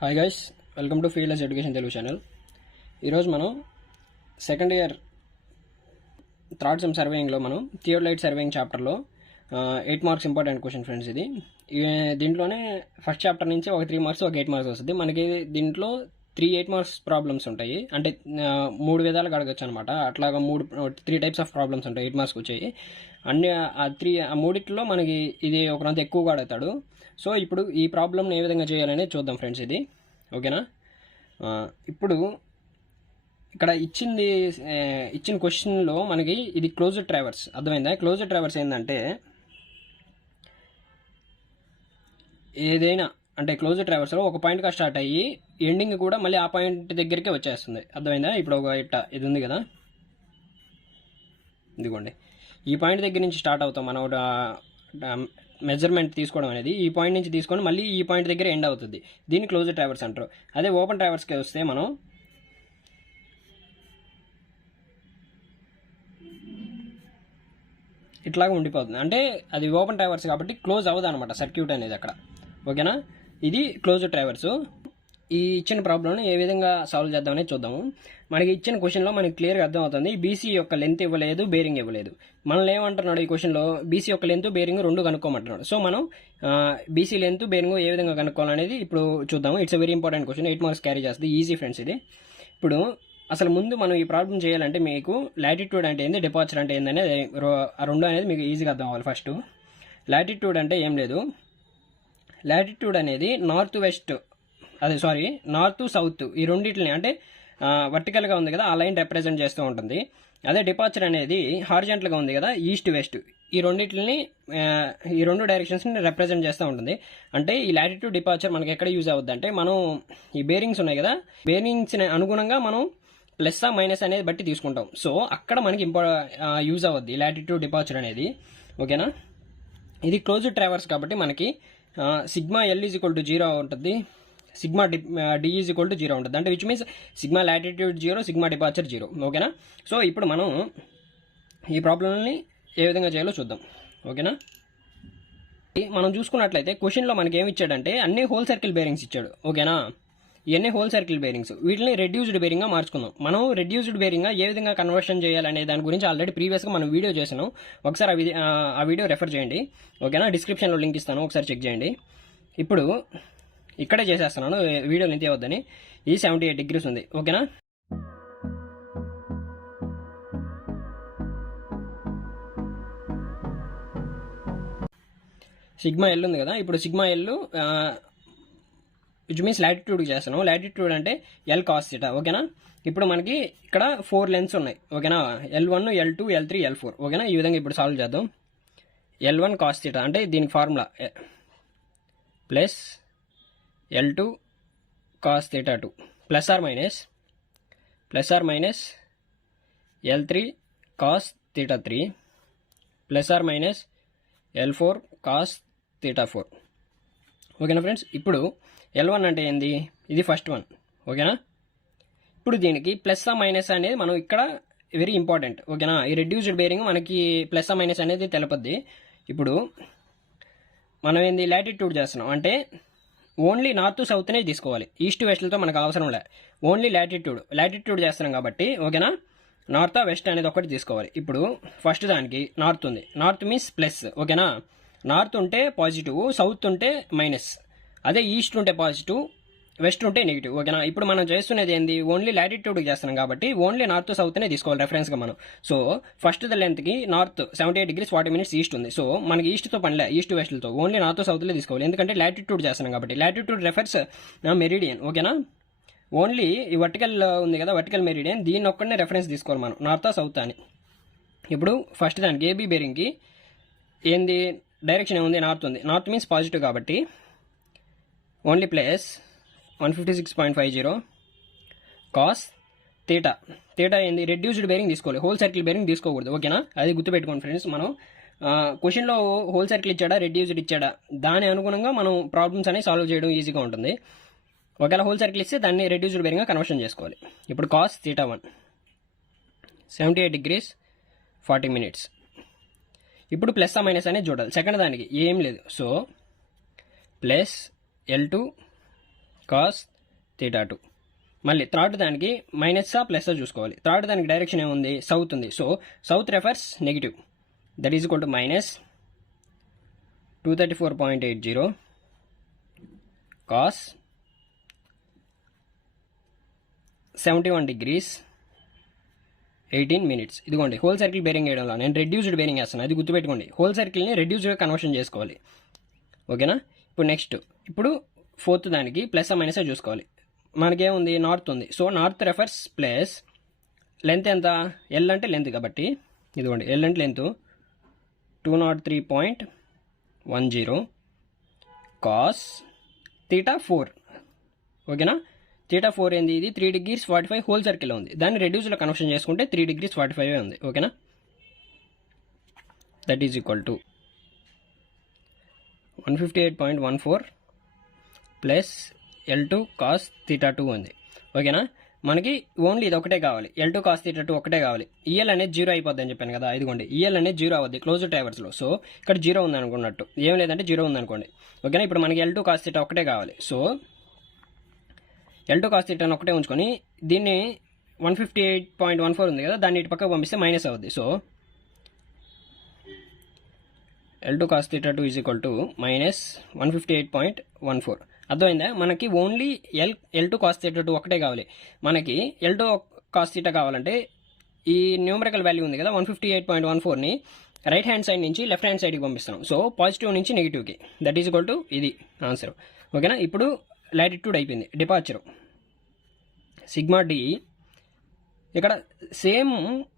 Hi guys, welcome to fieldless education Telugu channel. ఈరోజు మనం second year third sem సర్వేయింగ్లో మనం థియోలైట్ సర్వేయింగ్ చాప్టర్లో 8 మార్క్స్ ఇంపార్టెంట్ క్వశ్చన్ ఫ్రెండ్స్. ఇది దీంట్లోనే ఫస్ట్ చాప్టర్ నుంచి ఒక 3 మార్క్స్ ఒక 8 మార్క్స్ వస్తుంది. మనకి దీంట్లో 8 మార్క్స్ ప్రాబ్లమ్స్ ఉంటాయి. అంటే 3 విధాలుగా అడగచ్చు అనమాట. అట్లాగా 3 టైప్స్ ఆఫ్ ప్రాబ్లమ్స్ ఉంటాయి 8 మార్క్స్ వచ్చాయి. అన్ని ఆ మూడిట్లో మనకి ఇది ఒకరంత ఎక్కువగా అడుగుతాడు. సో ఇప్పుడు ఈ ప్రాబ్లమ్ని ఏ విధంగా చేయాలనేది చూద్దాం ఫ్రెండ్స్. ఇది ఓకేనా. ఇప్పుడు ఇక్కడ ఇచ్చిన క్వశ్చన్లో మనకి ఇది క్లోజ్డ్ ట్రావర్స్, అర్థమైందా? క్లోజ్డ్ ట్రావర్స్ ఏంటంటే ఏదైనా అంటే క్లోజ్డ్ ట్రావర్స్లో ఒక పాయింట్గా స్టార్ట్ అయ్యి ఎండింగ్ కూడా మళ్ళీ ఆ పాయింట్ దగ్గరికే వచ్చేస్తుంది, అర్థమైందా? ఇప్పుడు ఒక ఇది ఉంది కదా, ఇదిగోండి. ఈ పాయింట్ దగ్గర నుంచి స్టార్ట్ అవుతాం మనం మెజర్మెంట్ తీసుకోవడం అనేది. ఈ పాయింట్ నుంచి తీసుకొని మళ్ళీ ఈ పాయింట్ దగ్గర ఎండ్ అవుతుంది. దీన్ని క్లోజ్డ్ ట్రావర్స్ అంటారు. అదే ఓపెన్ ట్రావర్స్కి వస్తే మనం ఇట్లాగా ఉండిపోతుంది. అంటే అది ఓపెన్ ట్రావర్స్ కాబట్టి క్లోజ్ అవ్వదు అనమాట సర్క్యూట్ అనేది అక్కడ. ఓకేనా, ఇది క్లోజ్డ్ ట్రావర్స్. ఈ ఇచ్చిన ప్రాబ్లమ్ని ఏ విధంగా సాల్వ్ చేద్దామనేది చూద్దాము. మనకి ఇచ్చిన క్వశ్చన్లో మనకి క్లియర్గా అర్థమవుతుంది బీసీ యొక్క లెంత్ ఇవ్వలేదు, బేరింగ్ ఇవ్వలేదు. మనల్ని ఏమంటున్నాడు ఈ క్వశ్చన్లో? బీసీ యొక్క లెంత్ బేరింగ్ రెండు కనుక్కోమంటున్నాడు. సో మనం బీసీ లెంత్ బేరింగ్ ఏ విధంగా కనుక్కోవాలనేది ఇప్పుడు చూద్దాము. It's a very important question, 8 marks carry చేస్తుంది. ఈజీ ఫ్రెండ్స్ ఇది. ఇప్పుడు అసలు ముందు మనం ఈ ప్రాబ్లం చేయాలంటే మీకు లాటిట్యూడ్ అంటే ఏంది, డిపార్చర్ అంటే ఏందనేది ఆ రెండు అనేది మీకు ఈజీగా అర్థం అవ్వాలి. ఫస్ట్ లాటిట్యూడ్ అంటే ఏం లేదు. లాటిట్యూడ్ అనేది నార్త్ సౌత్ ఈ రెండింటిని అంటే వర్టికల్గా ఉంది కదా, ఆ లైన్ రిప్రజెంట్ చేస్తూ ఉంటుంది. అదే డిపార్చర్ అనేది హారిజాంటల్గా ఉంది కదా, ఈస్ట్ వెస్ట్ ఈ రెండు డైరెక్షన్స్ని రిప్రజెంట్ చేస్తూ ఉంటుంది. అంటే ఈ లాటిట్యూడ్ డిపార్చర్ మనకి ఎక్కడ యూజ్ అవుద్ది అంటే, మనం ఈ బేరింగ్స్ ఉన్నాయి కదా, బేరింగ్స్ అనుగుణంగా మనం ప్లస్ మైనస్ అనేది బట్టి తీసుకుంటాం. సో అక్కడ మనకి యూజ్ అవుద్ది ఈ లాటిట్యూడ్ డిపార్చర్ అనేది. ఓకేనా, ఇది క్లోజ్డ్ ట్రావర్స్ కాబట్టి మనకి sigma L is equal to 0 ఉంటుంది, sigma D is equal to 0 ఉంటుంది. అంటే which means sigma latitude 0, sigma departure 0. ఓకేనా, సో ఇప్పుడు మనం ఈ ప్రాబ్లమ్ని ఏ విధంగా చేయాలో చూద్దాం. ఓకేనా, మనం చూసుకున్నట్లయితే క్వశ్చన్లో మనకి ఏమి ఇచ్చాడంటే అన్ని హోల్ సర్కిల్ బేరింగ్స్ ఇచ్చాడు. ఓకేనా, ఇవన్నీ హోల్ సర్కిల్ బేరింగ్స్. వీటిని రెడ్యూస్డ్ బేరింగ్గా మార్చుకుందాం. మనం రెడ్యూస్డ్ బేరింగ్గా ఏ విధంగా కన్వర్షన్ చేయాలనే దాని గురించి ఆల్రెడీ ప్రీవియస్గా మనం వీడియో చేసాం. ఒకసారి ఆ వీడియో రెఫర్ చేయండి. ఓకేనా, డిస్క్రిప్షన్లో లింక్ ఇస్తాను, ఒకసారి చెక్ చేయండి. ఇప్పుడు ఇక్కడే చేసేస్తున్నాను, వీడియో లెంత్ అవ్వద్దని. ఇది 78 degrees ఉంది. ఓకేనా, సిగ్మా ఎల్ ఉంది కదా. ఇప్పుడు సిగ్మా ఎల్ విచ్ మీన్స్ లాటిట్యూడ్కి చేస్తున్నాం. లాటిట్యూడ్ అంటే ఎల్ కాస్ థీటా. ఓకేనా, ఇప్పుడు మనకి ఇక్కడ 4 లెన్స్ ఉన్నాయి. ఓకేనా, L1, L2, L3, L4. ఓకేనా, ఈ విధంగా ఇప్పుడు సాల్వ్ చేద్దాం. L1 కాస్ థీటా అంటే దీనికి formula plus L2 cos theta 2 plus or minus L3 cos theta 3 plus or minus L4 cos theta 4. ఓకేనా ఫ్రెండ్స్, ఇప్పుడు L1 అంటే ఏంది? ఇది ఫస్ట్ వన్. ఓకేనా, ఇప్పుడు దీనికి ప్లస్ మైనస్ అనేది మనం ఇక్కడ వెరీ ఇంపార్టెంట్. ఓకేనా, ఈ రెడ్యూస్డ్ బేరింగ్ మనకి ప్లస్ మైనస్ అనేది తెలపద్ది. ఇప్పుడు మనం ఏంది లాటిట్యూడ్ చేస్తున్నాం అంటే ఓన్లీ నార్త్ సౌత్నే తీసుకోవాలి, ఈస్ట్ వెస్ట్లతో మనకు అవసరం లే. ఓన్లీ లాటిట్యూడ్ చేస్తున్నాం కాబట్టి ఓకేనా, నార్త్ వెస్ట్ అనేది ఒకటి తీసుకోవాలి. ఇప్పుడు ఫస్ట్ దానికి నార్త్ ఉంది, నార్త్ మీన్స్ ప్లస్. ఓకేనా, నార్త్ ఉంటే పాజిటివ్, సౌత్ ఉంటే మైనస్. అదే ఈస్ట్ ఉంటే పాజిటివ్, వెస్ట్ ఉంటే నెగిటివ్. ఓకేనా, ఇప్పుడు మనం చేస్తున్నది ఏంది? ఓన్లీ లాటిట్యూడ్కి చేస్తున్నాం కాబట్టి ఓన్లీ నార్త్ సౌత్నే తీసుకోవాలి రెఫరెన్స్గా మనం. సో ఫస్ట్ ద లెంత్కి నార్త్ 78 degrees 40 minutes ఈస్ట్ ఉంది. సో మనకి ఈస్ట్తో పనిలే, ఈస్ట్ వెస్ట్లతో ఓన్లీ నార్త్ సౌత్లే తీసుకోవాలి. ఎందుకంటే లాటిట్యూడ్ చేస్తున్నాం కాబట్టి. Latitude refers meridian. ఓకేనా, ఓన్లీ ఈ వర్టికల్ ఉంది కదా, వర్టికల్ మెరిడియన్, దీన్ని ఒక్కడనే రెఫరెన్స్ తీసుకోవాలి మనం, నార్త్ సౌత్ అని. ఇప్పుడు ఫస్ట్ దానికి ఏబీ బేరింగ్కి ఏంది డైరెక్షన్ ఏముంది? నార్త్ ఉంది. నార్త్ మీన్స్ పాజిటివ్ కాబట్టి only plus 156.50 cos theta. Theta ఏంది? రెడ్యూస్డ్ బేరింగ్ తీసుకోవాలి, హోల్ సర్కిల్ బేరింగ్ తీసుకోకూడదు. ఓకేనా, అది గుర్తుపెట్టుకోండి ఫ్రెండ్స్. మనం క్వశ్చన్లో హోల్ సర్కిల్ ఇచ్చాడా, రెడ్యూస్డ్ ఇచ్చాడా, దాని అనుగుణంగా మనం ప్రాబ్లమ్స్ అనేవి సాల్వ్ చేయడం ఈజీగా ఉంటుంది. ఒకవేళ హోల్ సర్కిల్ ఇస్తే దాన్ని రెడ్యూస్డ్ బేరింగ్గా కన్వర్షన్ చేసుకోవాలి. ఇప్పుడు కాస్ థీటా 1 78 degrees 40 minutes. ఇప్పుడు ప్లస్ మైనస్ అనేది చూడాలి. సెకండ్ దానికి ఏం లేదు. So plus L2 cos theta 2. మళ్ళీ థర్డ్ దానికి మైనస్సా ప్లస్సా చూసుకోవాలి. థర్డ్ దానికి డైరెక్షన్ ఏముంది, సౌత్ ఉంది. So south refers negative. That is equal to minus 234.80 cos 71 degrees 18 minutes. ఇదిగోండి హోల్ సర్కిల్ బేరింగ్ వేయడంలో నేను రెడ్యూస్డ్ బేరింగ్ వేస్తాను, అది గుర్తుపెట్టుకోండి. హోల్ సర్కిల్ని రెడ్యూస్డ్గా కన్వర్షన్ చేసుకోవాలి. ఓకేనా. ఇప్పుడు నెక్స్ట్, ఇప్పుడు ఫోర్త్ దానికి ప్లస్ మైనస్ చూసుకోవాలి. మనకేముంది, నార్త్ ఉంది. So north refers plus length ఎంత, ఎల్ అంటే లెంత్ కాబట్టి ఇదిగోండి ఎల్ అంటే లెంత్ 203.10 కాస్ థీటా 4. ఓకేనా. థీటా 4 ఏంది, ఇది 3 degrees 45 హోల్ సర్కిల్లో ఉంది. దాన్ని రెడ్యూస్లో కన్వర్షన్ చేసుకుంటే 3 degrees 45 ఉంది. ఓకేనా. That is equal to 158.14 plus L2 cos theta 2 ఉంది. ఓకేనా. మనకి ఓన్లీ ఇది ఒకటే కావాలి, L2 కాస్ థీటా 2 ఒకటే కావాలి. ఈఎల్ అనేది 0 అయిపోద్ది అని చెప్పాను కదా, ఇదిగోండి ఈఎల్ అనేది 0 అవుద్ది క్లోజ్డ్ ట్రావర్స్లో. సో ఇక్కడ 0 ఉంది అనుకున్నట్టు, ఏం లేదంటే 0 ఉంది అనుకోండి. ఓకేనా. ఇప్పుడు మనకి L2 కాస్ థీటా ఒకటే కావాలి. సో L2 కాస్ థీటాను ఒకటే ఉంచుకొని దీన్ని 158.14 ఉంది కదా, దాన్ని ఇటు పక్కకు పంపిస్తే మైనస్ అవుద్ది. So L2 cos theta 2 is equal to minus 158.14. అర్థమైందా. మనకి ఓన్లీ L2 కాస్ థీటా 2 ఒకటే కావాలి. మనకి L2 కాస్ థీటా కావాలంటే ఈ న్యూమరికల్ వాల్యూ ఉంది కదా 158.14ని రైట్ హ్యాండ్ సైడ్ నుంచి లెఫ్ట్ హ్యాండ్ సైడ్కి పంపిస్తున్నాం. సో పాజిటివ్ నుంచి నెగిటివ్కి. దట్ ఈజ్ ఈక్వల్ టు ఇది ఆన్సర్. ఓకేనా. ఇప్పుడు లాటిట్యూడ్ అయిపోయింది. డిపార్చర్ సిగ్మా డి ఇక్కడ సేమ్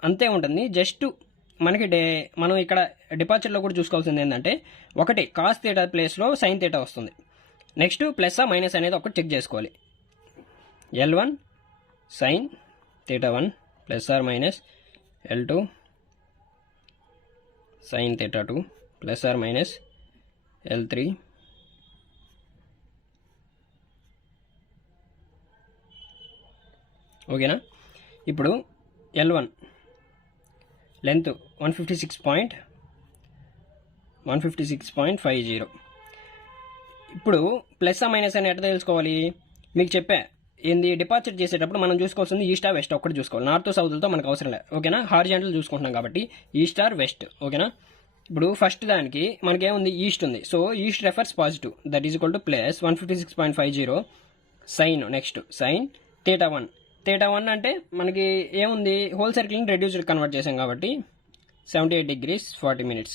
అంతే ఉంటుంది. జస్ట్ మనకి మనం ఇక్కడ డిపార్చర్లో కూడా చూసుకోవాల్సింది ఏంటంటే, ఒకటి కాస్ థీటా ప్లేస్లో సైన్ థీటా వస్తుంది. నెక్స్ట్ ప్లస్ మైనస్ అనేది ఒకటి చెక్ చేసుకోవాలి. L1 sine theta 1 plus or minus L2 sine theta 2 plus or minus L3 ఓకేనా. ఇప్పుడు L1 లెంత్ 156.50. ఇప్పుడు ప్లస్ మైనస్ అని ఎట్లా తెలుసుకోవాలి, మీకు చెప్పా. ఏంది, డిపార్చర్ చేసేటప్పుడు మనం చూసుకోవాల్సింది ఈస్ట్ ఆర్ వెస్ట్ ఒక్కటి చూసుకోవాలి. నార్త్ సౌత్తో మనకు అవసరం లేదు. ఓకేనా. హారిజాంటల్ చూసుకుంటున్నాం కాబట్టి ఈస్ట్ ఆర్ వెస్ట్. ఓకేనా. ఇప్పుడు ఫస్ట్ దానికి మనకేముంది, ఈస్ట్ ఉంది. So east refers positive. That is equal to plus 156.50 sine. Next sine theta 1. Theta 1 అంటే మనకి ఏముంది, హోల్ సర్కిల్ని రెడ్యూస్డ్ కన్వర్ట్ చేసాం కాబట్టి 78 degrees 40 minutes.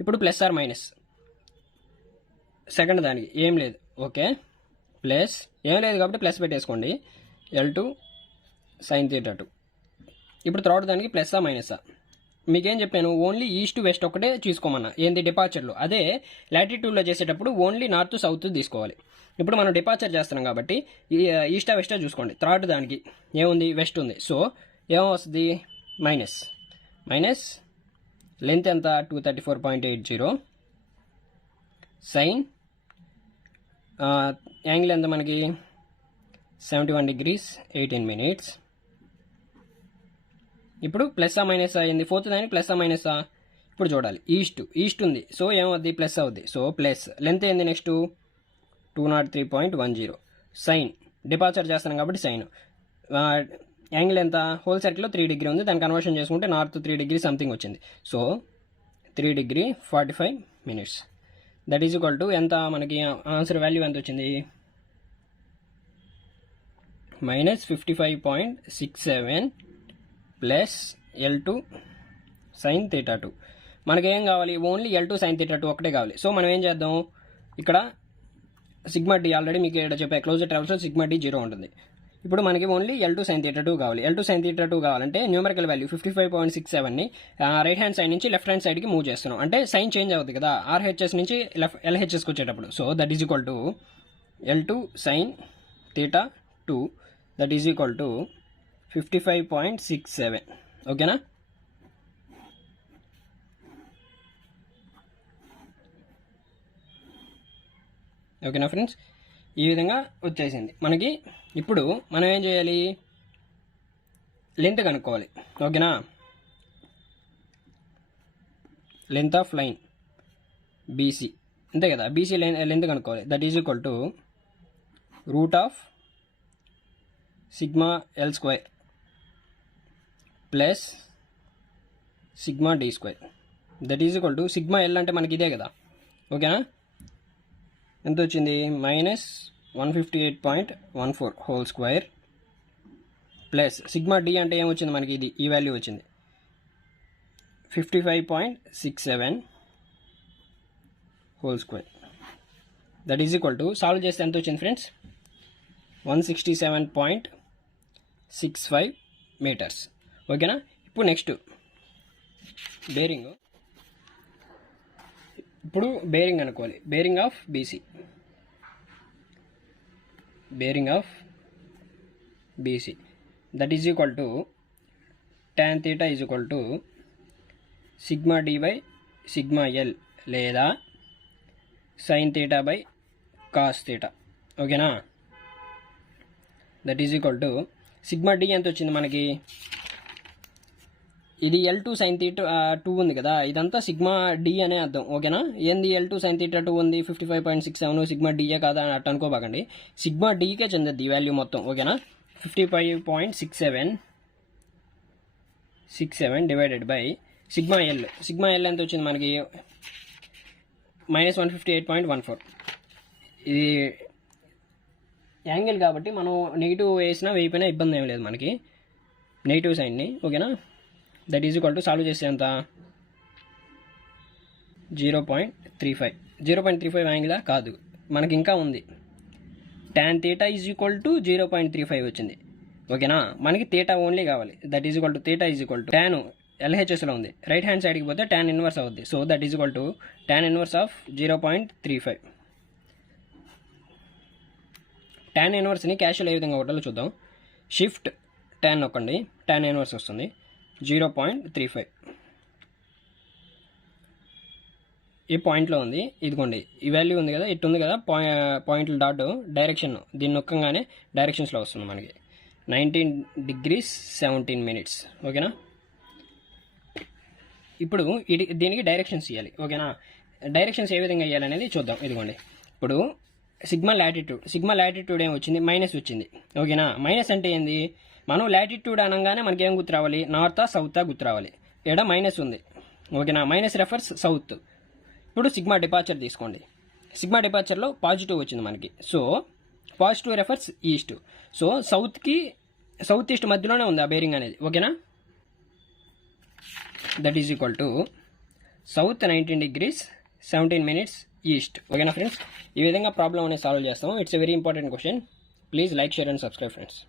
ఇప్పుడు ప్లస్ ఆర్ మైనస్ సెకండ్ దానికి ఏం లేదు. ఓకే. ప్లస్ ఏం లేదు కాబట్టి ప్లస్ పెట్టేసుకోండి. L2 sine theta 2. ఇప్పుడు థర్డ్ దానికి ప్లస్సా మైనసా, మీకేం చెప్పాను, ఓన్లీ ఈస్ట్ వెస్ట్ ఒకటే చూసుకోమన్నా. ఏంది, డిపార్చర్లో. అదే లాటిట్యూడ్లో చేసేటప్పుడు ఓన్లీ నార్త్ సౌత్ తీసుకోవాలి. ఇప్పుడు మనం డిపార్చర్ చేస్తున్నాం కాబట్టి ఈస్టా వెస్టా చూసుకోండి. థర్డ్ దానికి ఏముంది, వెస్ట్ ఉంది. సో ఏమొస్తుంది, మైనస్ లెంత్ ఎంత 234.80 సైన్ యాంగిల్ ఎంత మనకి 71 degrees 18 minutes. ఇప్పుడు ప్లస్సా మైనస్ అయింది. ఫోర్త్ దానికి ప్లస్సా మైనసా ఇప్పుడు చూడాలి. ఈస్ట్ ఉంది. సో ఏమవుద్ది, ప్లస్ అవుద్ది. సో ప్లస్ లెంత్ ఏంది, నెక్స్ట్ 203.10 సైన్ డిపార్చర్ చేస్తున్నాం కాబట్టి సైన్ యాంగిల్ ఎంత, హోల్ సర్కిల్లో 3 degree ఉంది. దాన్ని కన్వర్షన్ చేసుకుంటే నార్త్ 3 degree సంథింగ్ వచ్చింది. So 3 degree 45 minutes. That is equal to ఎంత, మనకి ఆన్సర్ వాల్యూ ఎంత వచ్చింది, -55.67 ప్లస్ L2 సైన్ థీటా 2. మనకేం కావాలి, ఓన్లీ L2 సైన్ థీటా 2 ఒకటే కావాలి. సో మనం ఏం చేద్దాం, ఇక్కడ సిగ్మా డి ఆల్రెడీ మీకు ఇక్కడ చెప్పే క్లోజ్డ్ ట్రావెల్స్లో సిగ్మా డి 0 ఉంటుంది. ఇప్పుడు మనకి ఓన్లీ L2 సైన్ థీటా 2 కావాలి. L2 సైన్ థీటా 2 కావాలంటే న్యూమరికల్ వాల్యూ 55.67ని రైట్ హ్యాండ్ సైడ్ నుంచి లెఫ్ట్ హ్యాండ్ సైడ్కి మూవ్ చేస్తున్నాం. అంటే సైన్ చేంజ్ అవుతుంది కదా, RHS నుంచి LHSకి వచ్చేటప్పుడు. So that is equal to L2 sine theta 2 that is equal to 55.67. ఓకేనా. ఓకేనా ఫ్రెండ్స్, ఈ విధంగా వచ్చేసింది మనకి. ఇప్పుడు మనం ఏం చేయాలి, లెంత్ కనుక్కోవాలి. ఓకేనా. లెంత్ ఆఫ్ లైన్ BC అంతే కదా, BC లెంత్ కనుక్కోవాలి. That is equal to root of sigma L square plus sigma D square that is equal to sigma L అంటే మనకి ఇదే కదా, ఓకేనా. ఎంత వచ్చింది? -158.14 whole square plus sigma D అంటే ఏమొచ్చింది మనకి? ఇది ఈ వాల్యూ వచ్చింది 55.67 whole square that is equal to solve చేస్తే ఎంత వచ్చింది ఫ్రెండ్స్? 167.65 మీటర్స్, ఓకేనా. ఇప్పుడు నెక్స్ట్ బేరింగ్. ఇప్పుడు బేరింగ్ అనుకోవాలి, bearing of B. Bearing of BC that is equal to tan theta is equal to sigma D by sigma L లేదా sin theta by cos theta, ఓకేనా. That is equal to sigma D ఎంత వచ్చింది మనకి? ఇది L2 sin theta 2 ఉంది కదా, ఇదంతా sigma D అనే అర్థం, ఓకేనా. ఏంది L2 sin theta 2 ఉంది? 55.67 సిగ్మా డిఏ కాదా అని అట్ట అనుకోబాకండి. సిగ్మా డీకే చెందిద్ది ఈ వాల్యూ మొత్తం, ఓకేనా. 55.67 divided by sigma L. Sigma L ఎంత వచ్చింది మనకి? -158.14. ఇది యాంగిల్ కాబట్టి మనం నెగిటివ్ వేసినా వేయిపోయినా ఇబ్బంది ఏం లేదు మనకి, నెగిటివ్ సైన్ని, ఓకేనా. That is equal to solve చేస్తే ఎంత? 0.35. 0.35 యాంగిలా? కాదు, మనకి ఇంకా ఉంది. tan theta is equal to 0.35 వచ్చింది, ఓకేనా. మనకి థీటా ఓన్లీ కావాలి. That is equal to theta is equal to tan LHSలో ఉంది, రైట్ హ్యాండ్ సైడ్కి పోతే tan ఇన్వర్స్ అవుద్ది. So that is equal to tan inverse of 0.35. tan ఇన్వర్స్ని క్యాషువల్ ఏ విధంగా కొట్టాలో చూద్దాం. షిఫ్ట్ tan నొక్కండి, tan ఇన్వర్స్ వస్తుంది 0.35. ఈ పాయింట్లో ఉంది, ఇదిగోండి ఈ వాల్యూ ఉంది కదా, ఇటు ఉంది కదా పాయింట్ల డాట్ డైరెక్షన్, దీన్ని నొక్కంగానే డైరెక్షన్స్లో వస్తుంది మనకి 19 degrees 17 minutes, ఓకేనా. ఇప్పుడు దీనికి డైరెక్షన్స్ ఇవ్వాలి, ఓకేనా. డైరెక్షన్స్ ఏ విధంగా ఇవ్వాలనేది చూద్దాం. ఇదిగోండి ఇప్పుడు సిగ్మా లాటిట్యూడ్ ఏం వచ్చింది? మైనస్ వచ్చింది, ఓకేనా. మైనస్ అంటే ఏంది? మనం లాటిట్యూడ్ అనగానే మనకి ఏం గుర్తు రావాలి? నార్తా సౌతా గుర్తు రావాలి. ఇక్కడ మైనస్ ఉంది, ఓకేనా. Minus refers south. ఇప్పుడు సిగ్మా డిపార్చర్ తీసుకోండి. సిగ్మా డిపార్చర్లో పాజిటివ్ వచ్చింది మనకి, so positive refers east. So south east మధ్యలోనే ఉంది ఆ బేరింగ్ అనేది, ఓకేనా. That is equal to south 19 degrees 17 minutes east, ఓకేనా ఫ్రెండ్స్. ఈ విధంగా ప్రాబ్లం అనేది సాల్వ్ చేస్తాం. It's a very important question. Please like, share and subscribe friends.